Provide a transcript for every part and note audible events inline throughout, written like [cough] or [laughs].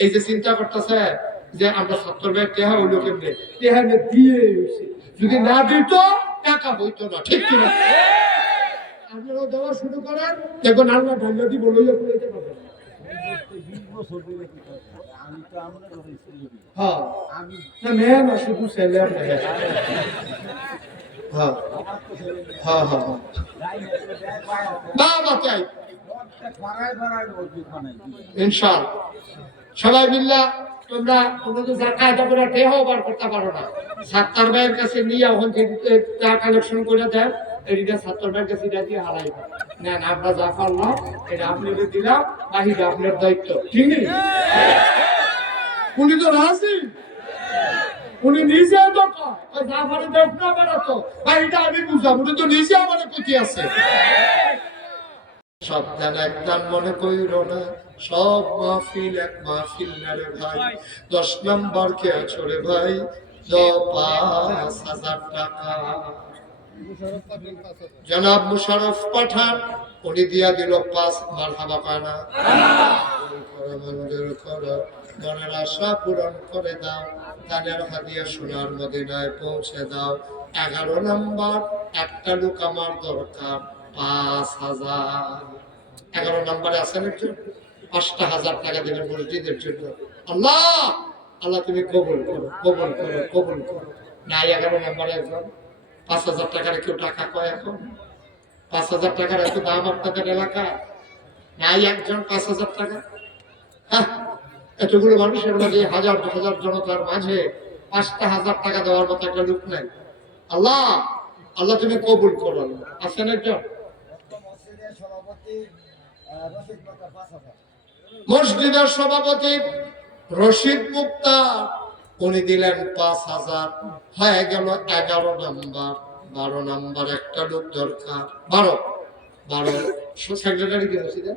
এই যে চিন্তা করতেছে যে আমরা ছাত্র ভাই টেহা হইল কেমনে? টেহা দিয়ে যদি না দিত, টাকা বইতো না, ঠিক কিনা? আপনারা দেওয়া শুরু করেন, দেখুন আল্লাহ ঢাল্লা দিব, লইয়া হ্যাঁ। হ্যাঁ। হ্যাঁ ইনশাল সবাই মিল্লা, তোমরা করে বার করতে পারো না। সাত্তার ভাইয়ের কাছে নিয়ে চা কালেকশন করে দেন আমরা যা দিলাম আপনার দায়িত্ব। উনি তো উনি আমি বুঝলাম, উনি তো নিজে আমার প্রতি আছে। সাবধান একদান মনে কইর না, সব মাহফিল এক মাহফিল না রে ভাই। দশ নম্বর কে ভাই? পাঁচ হাজার টাকা। জনাব মুশারফ পাঠান, উনি দিয়া দিল পাঁচ মার হাবা করো মনের আশা পূরণ করে দাও তাদের হাতিয়া সোনার মদিনায় পৌঁছে দাও। এগারো নম্বর, একটা লোক আমার দরকার, পাঁচ হাজার। এগারো নম্বরে আছেন একজন। পাঁচটা হাজার টাকা দেবেন মসজিদের জন্য। আল্লাহ! আল্লাহ তুমি কবুল করো কবুল করো কবুল করো। নাই এগারো নম্বরে একজন। পাঁচ হাজার টাকার কেউ টাকা কয় এখন? পাঁচ হাজার টাকার এত দাম আপনাদের এলাকায়? নাই একজন পাঁচ হাজার টাকা? হ্যাঁ, এতগুলো মানুষের মাঝে হাজার দু হাজার জনতার মাঝে পাঁচটা হাজার টাকা দেওয়ার মতো একটা লোক নাই। আল্লাহ আল্লাহ তুমি কবুল করো। আছেন একজন? মসজিদের সভাপতি রশিদ মুক্তা, উনি দিলেন পাঁচ হাজার হয়ে গেল এগারো নাম্বার, বারো নাম্বার, একটা লোক দরকার বারো বারো সেক্রেটারি কি মসজিদে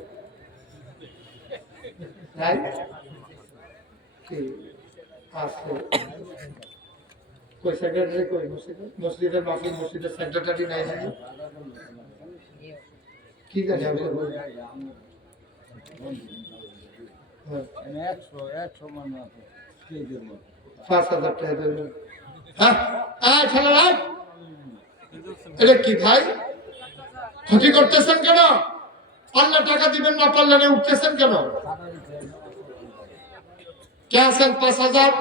নাই? কি? আছে। কই সেক্রেটারি কই মসজিদে মসজিদের মাফি মসজিদের সেক্রেটারি নাই নাকি কি জানি আমি তো বলি। আমি একশো একশো মানে আছে পাঁচ হাজার টাকা এটা ভাই? ক্ষতি করতেছেন কেন? পারলে টাকা না উঠতেছেন কেন? পাঁচ হাজার?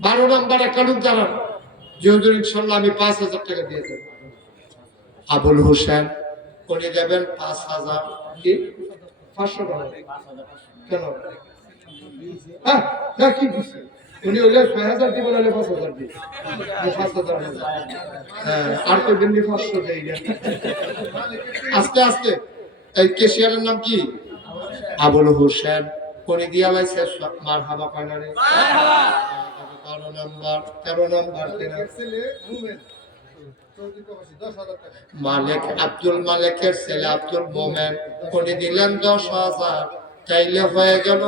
বারো নম্বর লোক জানান। যেহেতু ইনশাল্লাহ আমি পাঁচ হাজার টাকা দিয়ে দেব। আবুল হোসেন। উনি দেবেন পাঁচ হাজার কি? পাঁচশো টাকা। কেন? হ্যাঁ না কি দিচ্ছে উনি হলে ছয় হাজার দিব নাহলে পাঁচ হাজার আমি পাঁচ হাজার। হ্যাঁ আর তো দিন পাঁচশো না। আস্তে আস্তে এই কেশিয়ারের নাম কি? আবুল হোসেন। উনি দিয়া লাইছে মার হাবা কানারে বারো নাম্বার তেরো নাম্বার মালিক আব্দুল মালিকের ছেলে আব্দুল মোমেন উনি দিলেন দশ হাজার। চাইলে হয়ে গেল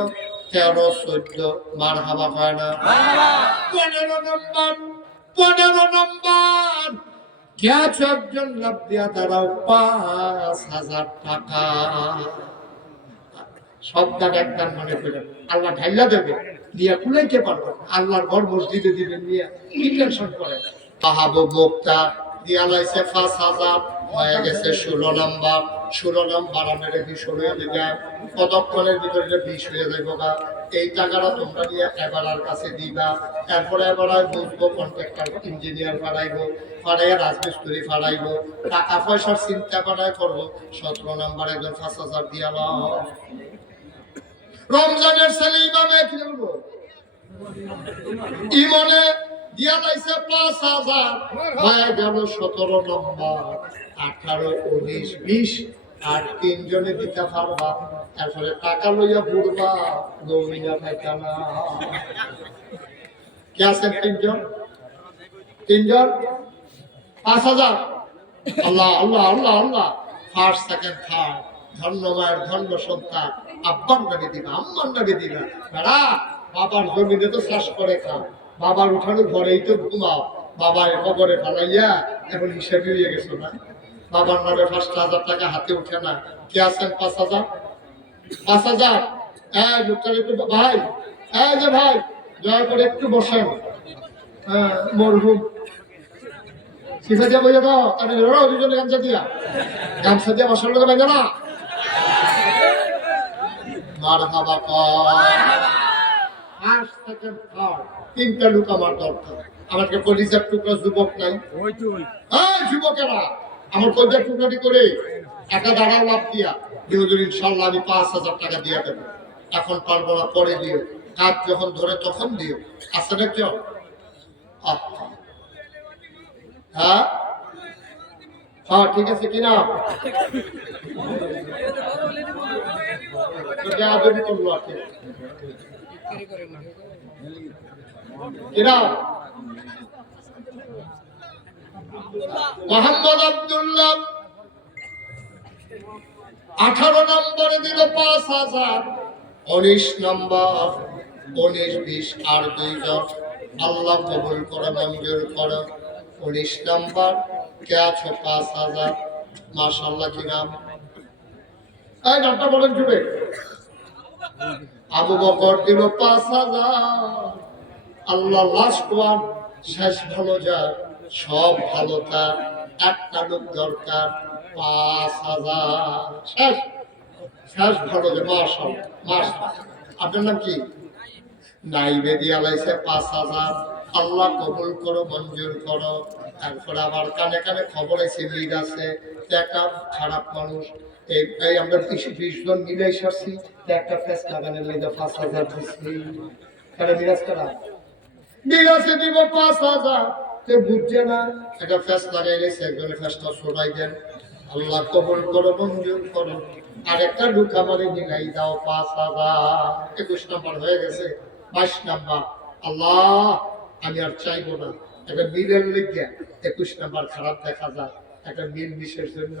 তেরো, চোদ্দ মার হাবা হয় না। পনেরো নম্বর পনেরো নম্বর। গেছে একজন লাভ দিয়া দাঁড়াও, পাঁচ হাজার টাকা। সব দাগ একদম মনে করে আল্লাহ ঢাইলা দেবে দিয়া কুলাইতে পারবে আল্লাহর ঘর মসজিদে দিবেন, নিয়ে কি টেনশন করে। আহাবু মুক্তা দিয়া লাইছে পাঁচ হাজার, হয়ে গেছে ষোলো নাম্বার। ষোলো নাম্বার আমার কি ষোলো দিকে কতক্ষণের ভিতরে বিষ হয়ে যাইব গা এই টাকাটা তোমরা নিয়ে এবারার কাছে দিবা। তারপরে এবার বুঝব কন্ট্রাক্টর ইঞ্জিনিয়ার বাড়াইবো ফাড়াইয়া রাজমিস্ত্রি ফাড়াইবো টাকা পয়সার চিন্তা বাড়াই করব। সতেরো নাম্বার একজন পাঁচ হাজার দিয়া। রমজানের ছেলে ইমামে কি বলব? ইমনে দিয়া পাঁচ হাজার। হয়ে গেল সতেরো নম্বর। আঠারো উনিশ বিশ আর তিনজনে দিতে পারবা। তারপরে টাকা লইয়া ঘুরবা। দৌড়িয়া পাইতা না। কে আছেন তিনজন? তিনজন? পাঁচ হাজার। আল্লাহ আল্লাহ আল্লাহ আল্লাহ। ফার্স্ট সেকেন্ড থার্ড ধন্য মায়ের ধন্য সন্তান। আব্বার নামে দিবা আম্মার নামে দিবা। বেড়া বাবার জমিনে তো চাষ করে খাও। বাবার উঠানো ঘরেই তো ঘুমাও। বাবার কবরে ফেলাইয়া এখন হিসেবে হয়ে গেছো না। বাবার নামে পাঁচটা হাজার টাকা হাতে উঠে না। কে আছেন পাঁচ হাজার? পাঁচ হাজার। এই লোকটার একটু ভাই, এই যে ভাই, দয়া করে একটু বসেন। হ্যাঁ মরহুম শিখা দিয়া বইয়া দাও। তাহলে ধরো দুজনে গামছা দিয়া। গামছা দিয়া বসার লোক বেঁধে না। মার হাবা ফার্স্ট সেকেন্ড থার্ড তিনটা লোক আমার দরকার। আমাকে কলিজার টুকরা যুবক নাই? ওই তুই যুবকেরা আমার কলিজার টুকরাটি করে একটা দাঁড়াও লাভ দিয়া। দিহুজুর ইনশাল্লাহ আমি পাঁচ হাজার টাকা দিয়ে দেবো। এখন পারব না পরে দিও কাজ যখন ধরে তখন দিও আসতে দেখছ আচ্ছা। হ্যাঁ? হ্যাঁ ঠিক আছে কিনা [laughs] আদরি করল আর কিনা মোহাম্মদ আব্দুল্লাহ আঠারো নম্বরে দিল পাঁচ হাজার, উনিশ নম্বর, উনিশ, বিশ, আর দুইজন আল্লাহ কবুল করে, মঞ্জুর করো। উনিশ নম্বর, কে আছো? পাঁচ হাজার। মাশাল্লাহ কি নাম? এই নামটা বলেন জুড়ে আবু বকর দিল পাঁচ হাজার। আল্লাহ লাস্ট ওয়ান শেষ ভালো যার, সব ভালো তার, একটা লোক দরকার, পাঁচ হাজার। শেষ শেষ ভালো যে মাসল মাস আপনার নাম কি? নাইবে দিয়ে আলাইছে পাঁচ হাজার। আল্লাহ কবুল করো, মঞ্জুর করো। তারপরে আবার কানে কানে খবর আছে, লিড আছে। একটা খারাপ মানুষ এই আমরা বিশ বিশ জন মিলে তো একটা ফেস লাগানোর লেগে পাঁচ হাজার দিচ্ছি। তাহলে মিরাজ করা? মিরাজে দিব পাঁচ হাজার। তে বুঝছে না, একটা ফেস লাগাই রেখে একজনের ফেসটা সরাই দেন। আল্লাহ কবুল করো, মঞ্জুর করো। আর একটা লুক আমারে মিলাই দাও পাঁচ হাজার। একুশ নাম্বার হয়ে গেছে, বাইশ নাম্বার। আল্লাহ, আমি আর চাইব না। একটা মিলের লেগে একুশ নাম্বার খারাপ দেখা যায়। একটা মিল মিশের জন্য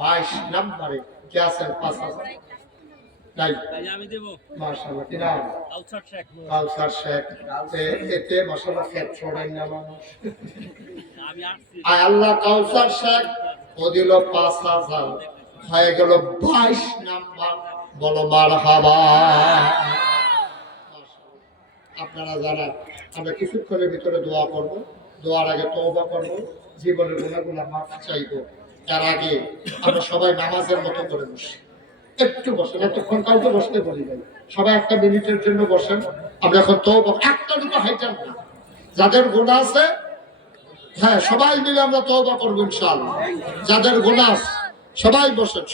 বাইশ নাম্বারে কে আছেন? পাঁচ হাজার। নাই তাই আমি দেবো। মার্শাল্লাহ কি নাম? কাউসার শেখ। এ- এতে ফ্যাট ছড়াই না আল্লাহ কাউসার শেখ। ও দিল পাঁচ হাজার। হয়ে গেল বাইশ নাম্বার। বলো মার হাবা আপনারা যারা আমরা কিছুক্ষণের ভিতরে দোয়া করব। দোয়ার আগে তওবা করব। জীবনের গুণাগুলা মাফ চাইব। তার আগে আমরা সবাই নামাজের মতো করে বসি। একটু বসেন, এতক্ষণ কাউকে বসতে বলি নাই। সবাই একটা মিনিটের জন্য বসেন। আমরা এখন তো একটা দুটো হাইটার না। যাদের গোনা আছে হ্যাঁ সবাই মিলে আমরা তওবা করব ইনশাআল্লাহ। যাদের গোনা আছে, সবাই বসেন।